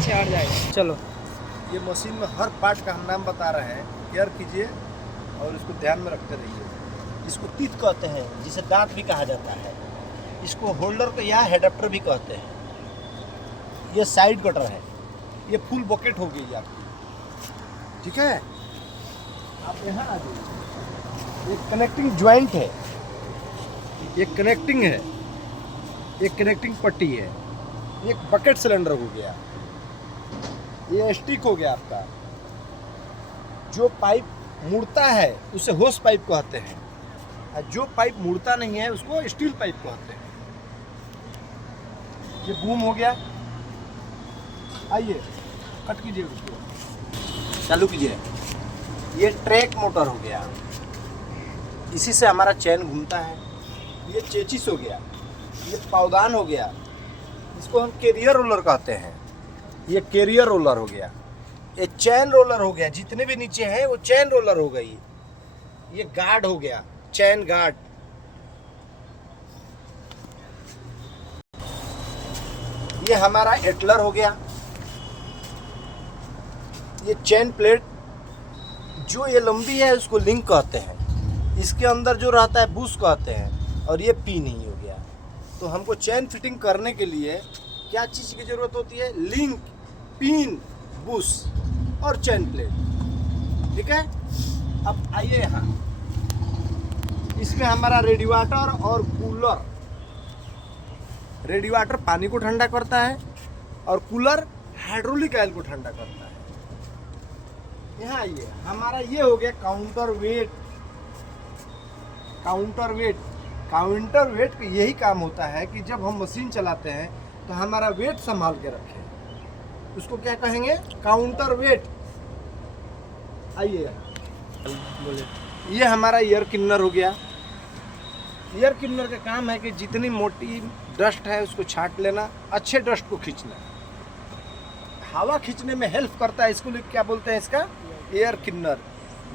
पीछे हट जाएगा। चलो ये मशीन में हर पार्ट का हम नाम बता रहे हैं, केयर कीजिए और इसको ध्यान में रखते रहिए। इसको तीत कहते हैं, जिसे दांत भी कहा जाता है। इसको होल्डर को या एडाप्टर भी कहते हैं। ये साइड कटर है, ये फुल बकेट हो गई आपकी, ठीक है। आप यहाँ आ जाइए। ये कनेक्टिंग ज्वाइंट है, ये कनेक्टिंग है, ये कनेक्टिंग पट्टी है। एक बकेट सिलेंडर हो गया, ये स्टिक हो गया आपका। जो पाइप मुड़ता है उसे होस पाइप कहते हैं, और जो पाइप मुड़ता नहीं है उसको स्टील पाइप कहते हैं। ये बूम हो गया। आइए कट कीजिए उसको, चालू कीजिए। ये ट्रैक मोटर हो गया, इसी से हमारा चैन घूमता है। ये चेचिस हो गया, ये पावदान हो गया, इसको हम कैरियर रोलर कहते हैं। ये कैरियर रोलर हो गया। ये चैन रोलर हो गया, जितने भी नीचे हैं वो चैन रोलर हो गई। ये गार्ड हो गया, चैन गार्ड। ये हमारा एटलर हो गया। ये चैन प्लेट, जो ये लंबी है उसको लिंक कहते हैं। इसके अंदर जो रहता है बुश कहते हैं, और ये पिन ही हो गया। तो हमको चैन फिटिंग करने के लिए क्या चीज़ की ज़रूरत होती है? लिंक, पिन, बुश और चैन प्लेट, ठीक है। अब आइए यहाँ, इसमें हमारा रेडिएटर और कूलर। रेडिएटर पानी को ठंडा करता है और कूलर हाइड्रोलिक ऑयल को ठंडा करता है। यहाँ आइए, हमारा ये हो गया counter wait. Counter wait, counter wait का यही काम होता है कि जब हम मशीन चलाते हैं तो हमारा वेट संभाल के रखें, उसको क्या कहेंगे? Counter wait. आइए बोले। ये हमारा एयर क्लीनर हो गया। एयर क्लीनर का काम है कि जितनी मोटी डस्ट है उसको छांट लेना, अच्छे डस्ट को खींचना, हवा खींचने में हेल्प करता है। इसको क्या बोलते हैं? इसका एयर क्लीनर।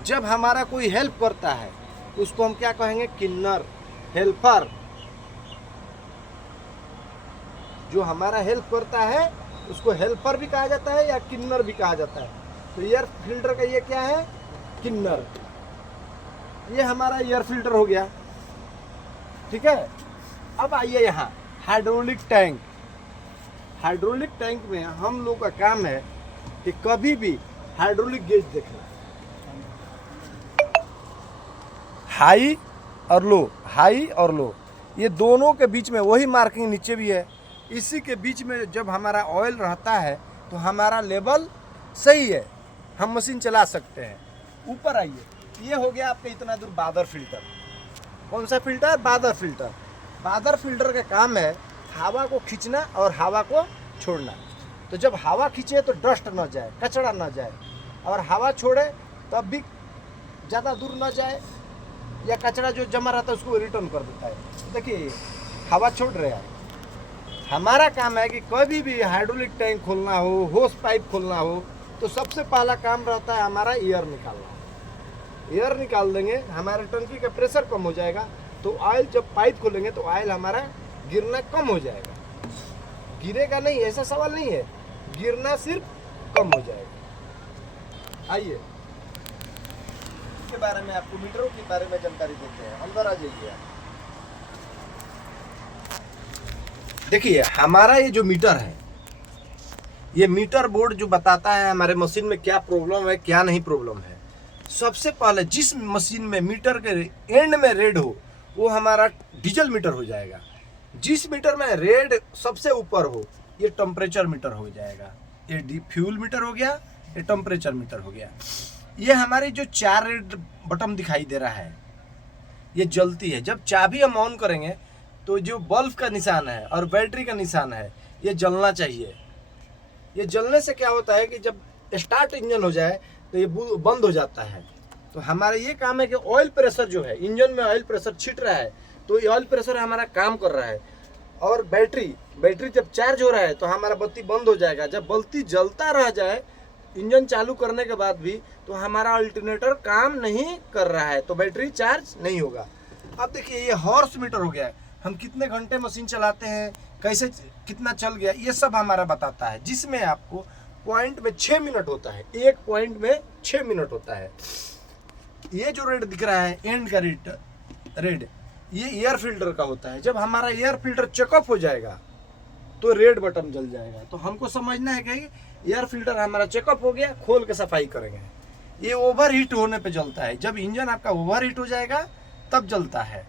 जब हमारा कोई हेल्प करता है उसको हम क्या कहेंगे? Cleaner, helper. जो हमारा हेल्प करता है उसको हेल्पर भी कहा जाता है या क्लीनर भी कहा जाता है। तो एयर फिल्टर का ये क्या है? क्लीनर। ये हमारा एयर फिल्टर हो गया, ठीक है। अब आइए यहाँ हाइड्रोलिक टैंक। हाइड्रोलिक टैंक में हम लोग का काम है कि कभी भी हाइड्रोलिक गेज देखना, हाई और लो, हाई और लो, ये दोनों के बीच में वही मार्किंग नीचे भी है। इसी के बीच में जब हमारा ऑयल रहता है तो हमारा लेवल सही है, हम मशीन चला सकते हैं। ऊपर आइए, ये हो गया आपका इतना दूर बादर फिल्टर। कौन सा फिल्टर? बादर फिल्टर। बादर फिल्टर का काम है हवा को खींचना और हवा को छोड़ना। तो जब हवा खींचे तो डस्ट न जाए, कचरा न जाए, और हवा छोड़े तब भी ज़्यादा दूर न जाए, या कचरा जो जमा रहता है उसको रिटर्न कर देता है। देखिए हवा छोड़ रहे हैं। हमारा काम है कि कभी भी हाइड्रोलिक टैंक खोलना हो, होस पाइप खोलना हो, तो सबसे पहला काम रहता है हमारा एयर निकालना। एयर निकाल देंगे, हमारे टंकी का प्रेशर कम हो जाएगा, तो ऑयल जब पाइप खोलेंगे तो ऑयल हमारा गिरना कम हो जाएगा। गिरेगा नहीं, ऐसा सवाल नहीं है, गिरना सिर्फ कम हो जाएगा। आइए इसके बारे में, आपको मीटरों के बारे में जानकारी देते हैं। अंदर आ जाइए। देखिए हमारा ये जो मीटर है, ये मीटर बोर्ड जो बताता है हमारे मशीन में क्या प्रॉब्लम है, क्या नहीं प्रॉब्लम है। सबसे पहले जिस मशीन में मीटर के एंड में रेड हो वो हमारा डीजल मीटर हो जाएगा। जिस मीटर में रेड सबसे ऊपर हो ये टेम्परेचर मीटर हो जाएगा। ये फ्यूल मीटर हो गया, ये टेम्परेचर मीटर हो गया। ये हमारी जो 4 रेड बटन दिखाई दे रहा है ये जलती है। जब चाबी हम ऑन करेंगे तो जो बल्ब का निशान है और बैटरी का निशान है ये जलना चाहिए। ये जलने से क्या होता है कि जब स्टार्ट इंजन हो जाए तो ये बंद हो जाता है। तो हमारा ये काम है कि ऑयल प्रेशर जो है, इंजन में ऑयल प्रेशर छिट रहा है तो ये ऑयल प्रेशर हमारा काम कर रहा है। और बैटरी जब चार्ज हो रहा है तो हमारा बत्ती बंद हो जाएगा। जब बत्ती जलता रह जाए इंजन चालू करने के बाद भी तो हमारा अल्टरनेटर काम नहीं कर रहा है, तो बैटरी चार्ज नहीं होगा। अब देखिए ये हॉर्स मीटर हो गया है। हम कितने घंटे मशीन चलाते हैं, कैसे कितना चल गया, ये सब हमारा बताता है। जिसमें आपको पॉइंट में 6 मिनट होता है, एक पॉइंट में 6 मिनट होता है। ये जो रेड दिख रहा है एंड का रेड, ये एयर फिल्टर का होता है। जब हमारा एयर फिल्टर चेकअप हो जाएगा तो रेड बटन जल जाएगा। तो हमको समझना है कि एयर फिल्टर हमारा चेकअप हो गया, खोल के सफाई करेंगे। ये ओवर हीट होने पे जलता है, जब इंजन आपका ओवर हीट हो जाएगा तब जलता है।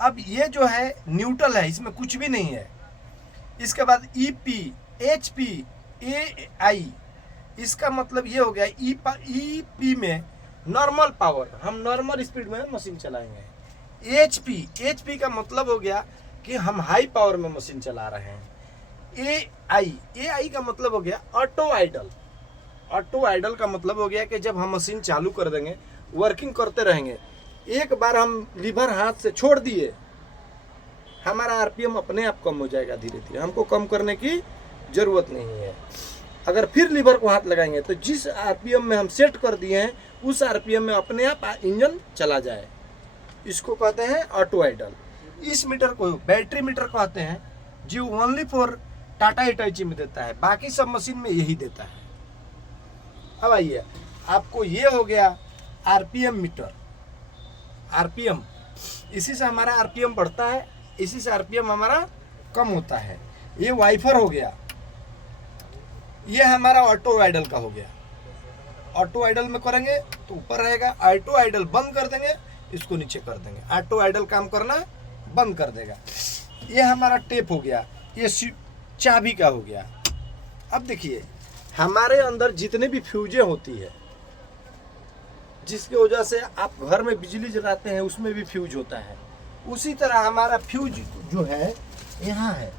अब ये जो है न्यूट्रल है, इसमें कुछ भी नहीं है। इसके बाद EP, HP, AI, इसका मतलब ये हो गया EP में नॉर्मल पावर, हम नॉर्मल स्पीड में मशीन चलाएंगे। HP का मतलब हो गया कि हम हाई पावर में मशीन चला रहे हैं। AI का मतलब हो गया ऑटो आइडल। ऑटो आइडल का मतलब हो गया कि जब हम मशीन चालू कर देंगे, वर्किंग करते रहेंगे, एक बार हम लीवर हाथ से छोड़ दिए, हमारा RPM अपने आप कम हो जाएगा धीरे धीरे, हमको कम करने की ज़रूरत नहीं है। अगर फिर लीवर को हाथ लगाएंगे तो जिस RPM में हम सेट कर दिए हैं उस RPM में अपने आप इंजन चला जाए, इसको कहते हैं ऑटो आइडल। इस मीटर को बैटरी मीटर कहते हैं, जो ओनली फॉर टाटा हिटाची में देता है, बाकी सब मशीन में यही देता है। अब आइए, आपको ये हो गया RPM मीटर। RPM, इसी से हमारा RPM बढ़ता है, इसी से RPM हमारा कम होता है। ये वाइफर हो गया, ये हमारा ऑटो आइडल का हो गया। ऑटो आइडल में करेंगे तो ऊपर रहेगा, ऑटो आइडल बंद कर देंगे, इसको नीचे कर देंगे, ऑटो आइडल काम करना बंद कर देगा। ये हमारा टेप हो गया, ये चाबी का हो गया। अब देखिए, हमारे अंदर जितने भी फ्यूजें होती है, जिसकी वजह से आप घर में बिजली जलाते हैं, उसमें भी फ्यूज होता है। उसी तरह हमारा फ्यूज जो है यहाँ है।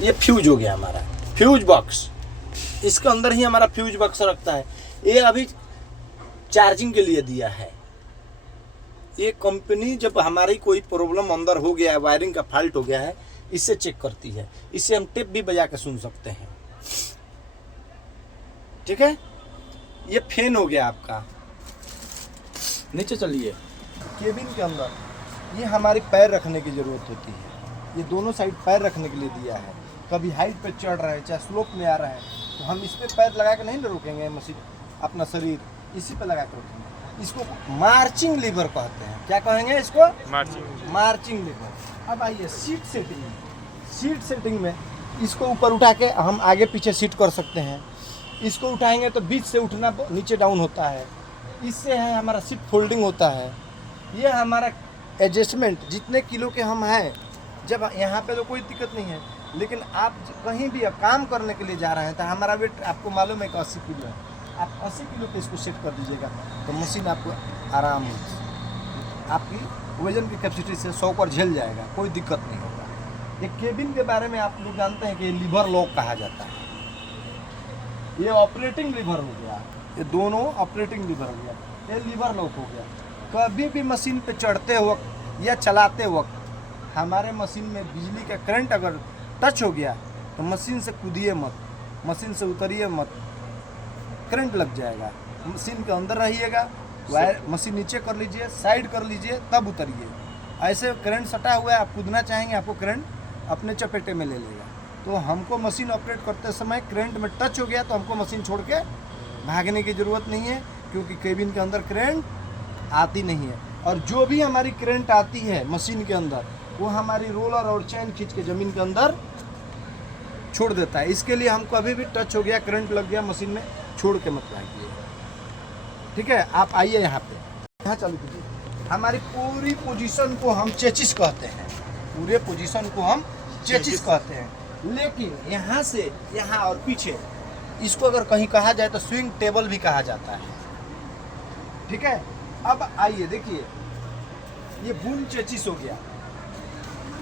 ये फ्यूज हो गया हमारा फ्यूज बॉक्स, इसके अंदर ही हमारा फ्यूज बॉक्स रखता है। ये अभी चार्जिंग के लिए दिया है। ये कंपनी जब हमारी कोई प्रॉब्लम अंदर हो गया है, वायरिंग का फॉल्ट हो गया है, इससे चेक करती है। इससे हम टेप भी बजा के सुन सकते हैं। ठीक है, ये फैन हो गया आपका। नीचे चलिए, केबिन के अंदर ये हमारी पैर रखने की ज़रूरत होती है। ये दोनों साइड पैर रखने के लिए दिया है। कभी हाइट पे चढ़ रहा है, चाहे स्लोप में आ रहा है, तो हम इस पे पैर लगा के नहीं रोकेंगे मशीन, अपना शरीर इसी पे लगा के रखेंगे। इसको मार्चिंग लीवर कहते हैं। क्या कहेंगे इसको? Marching lever. अब आइए सीट सेटिंग में। सीट सेटिंग में इसको ऊपर उठा के हम आगे पीछे सीट कर सकते हैं। इसको उठाएंगे तो बीच से उठना नीचे डाउन होता है। इससे है हमारा सीट फोल्डिंग होता है। ये हमारा एडजस्टमेंट, जितने किलो के हम हैं, जब यहाँ पे तो कोई दिक्कत नहीं है, लेकिन आप कहीं भी काम करने के लिए जा रहे हैं तो हमारा वेट आपको मालूम है कि 80 किलो है, आप 80 किलो पे इसको सेट कर दीजिएगा तो मशीन आपको आराम आपकी वजन की कैपेसिटी से 100 पर झेल जाएगा, कोई दिक्कत नहीं होगा। ये केबिन के बारे में आप लोग जानते हैं कि ये लीवर लॉक कहा जाता है। ये ऑपरेटिंग लीवर हो गया, ये दोनों ऑपरेटिंग लीवर हो गया, ये लीवर लॉक हो गया। कभी भी मशीन पे चढ़ते वक्त या चलाते वक्त हमारे मशीन में बिजली का करंट अगर टच हो गया तो मशीन से कूदिए मत, मशीन से उतरिए मत, करंट लग जाएगा। मशीन के अंदर रहिएगा, वायर मशीन नीचे कर लीजिए, साइड कर लीजिए, तब उतरिए। ऐसे करंट सटा हुआ है, आप कूदना चाहेंगे, आपको करंट अपने चपेटे में ले लेगा। तो हमको मशीन ऑपरेट करते समय करंट में टच हो गया तो हमको मशीन छोड़ के भागने की ज़रूरत नहीं है, क्योंकि केबिन के अंदर करंट आती नहीं है। और जो भी हमारी करंट आती है मशीन के अंदर, वो हमारी रोलर और चैन खींच के ज़मीन के अंदर छोड़ देता है। इसके लिए हमको अभी भी टच हो गया, करंट लग गया मशीन में, छोड़ के मत भागिए। ठीक है, आप आइए यहाँ पे, यहाँ चालू कीजिए। हमारी पूरी पोजीशन को हम चेचिस कहते हैं, पूरे पोजीशन को हम चेचिस कहते हैं। लेकिन यहाँ से यहाँ और पीछे, इसको अगर कहीं कहा जाए तो स्विंग टेबल भी कहा जाता है। ठीक है, अब आइए देखिए, ये बूम चेचिस हो गया।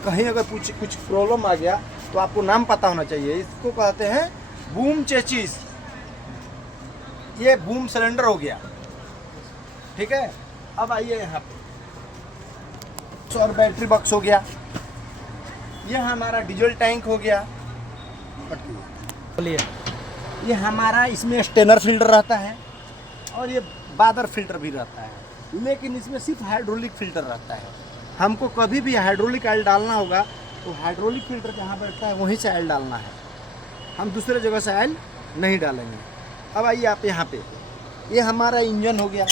कहीं अगर कुछ प्रॉब्लम आ गया तो आपको नाम पता होना चाहिए। इसको कहते हैं बूम चेचिस। ये बूम सिलेंडर हो गया। ठीक है, अब आइए यहाँ पे, और बैटरी बॉक्स हो गया। ये हमारा डीजल टैंक हो गया। बोलिए। ये हमारा इसमें स्टेनर फिल्टर रहता है और ये बादर फिल्टर भी रहता है। लेकिन इसमें सिर्फ हाइड्रोलिक फिल्टर रहता है। हमको कभी भी हाइड्रोलिक ऑयल डालना होगा तो हाइड्रोलिक फिल्टर जहाँ बैठता है वहीं से ऑयल डालना है, हम दूसरे जगह से ऑयल नहीं डालेंगे। अब आइए आप यहाँ पे, ये हमारा इंजन हो गया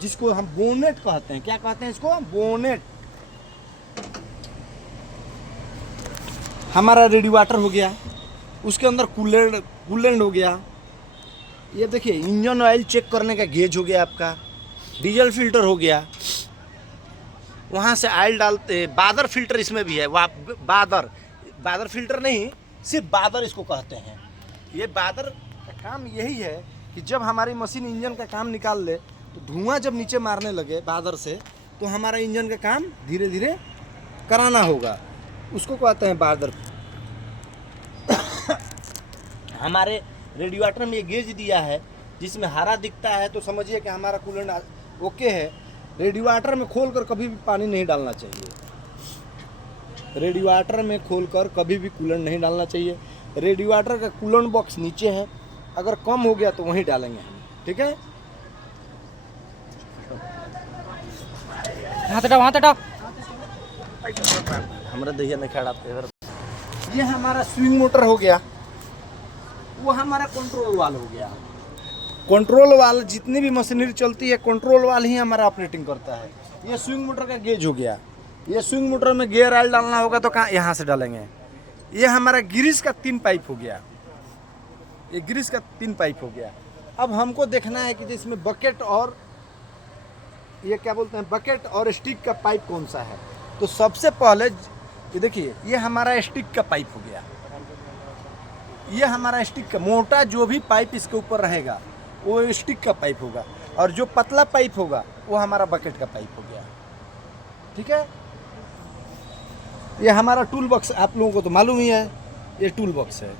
जिसको हम बोनेट कहते हैं। क्या कहते हैं इसको? बोनेट। हमारा रेडिएटर हो गया, उसके अंदर कूलेंट हो गया। ये देखिए इंजन ऑयल चेक करने का गेज हो गया आपका। डीजल फिल्टर हो गया, वहाँ से ऑयल डालते। बादर फिल्टर इसमें भी है। बादर फिल्टर नहीं, सिर्फ बादर इसको कहते हैं। ये बादर का काम यही है कि जब हमारी मशीन इंजन का काम निकाल ले तो धुआं जब नीचे मारने लगे बादर से, तो हमारा इंजन का काम धीरे धीरे कराना होगा, उसको कहते हैं बादर। हमारे रेडिएटर में ये गेज दिया है जिसमें हरा दिखता है तो समझिए कि हमारा कूलेंट ओके है। रेडिएटर में खोलकर कभी भी पानी नहीं डालना चाहिए। रेडिएटर में खोलकर कभी भी कूलेंट नहीं डालना चाहिए। रेडिएटर का कूलेंट बॉक्स नीचे है, अगर कम हो गया तो वहीं डालेंगे हम, ठीक है। वहाँ हटाओ। हमारा दहिया नहीं खड़ाते। ये हमारा स्विंग मोटर हो गया, वो हमारा कंट्रोल वाल हो गया। कंट्रोल वाल जितनी भी मशीनरी चलती है कंट्रोल वाल ही हमारा ऑपरेटिंग करता है। ये स्विंग मोटर का गेज हो गया। ये स्विंग मोटर में गियर ऑयल डालना होगा तो कहाँ, यहाँ से डालेंगे। ये हमारा ग्रीस का 3 पाइप हो गया। ये ग्रीस का 3 पाइप हो गया। अब हमको देखना है कि जिसमें बकेट और ये क्या बोलते हैं, बकेट और स्टिक का पाइप कौन सा है। तो सबसे पहले ये देखिए, ये हमारा स्टिक का पाइप हो गया। ये हमारा स्टिक का मोटा जो भी पाइप इसके ऊपर रहेगा वो स्टिक का पाइप होगा, और जो पतला पाइप होगा वो हमारा बकेट का पाइप हो गया, ठीक है। ये हमारा टूल बॉक्स आप लोगों को तो मालूम ही है, ये टूल बॉक्स है।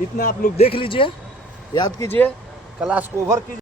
इतना आप लोग देख लीजिए, याद कीजिए, क्लास को ओवर कीजिए।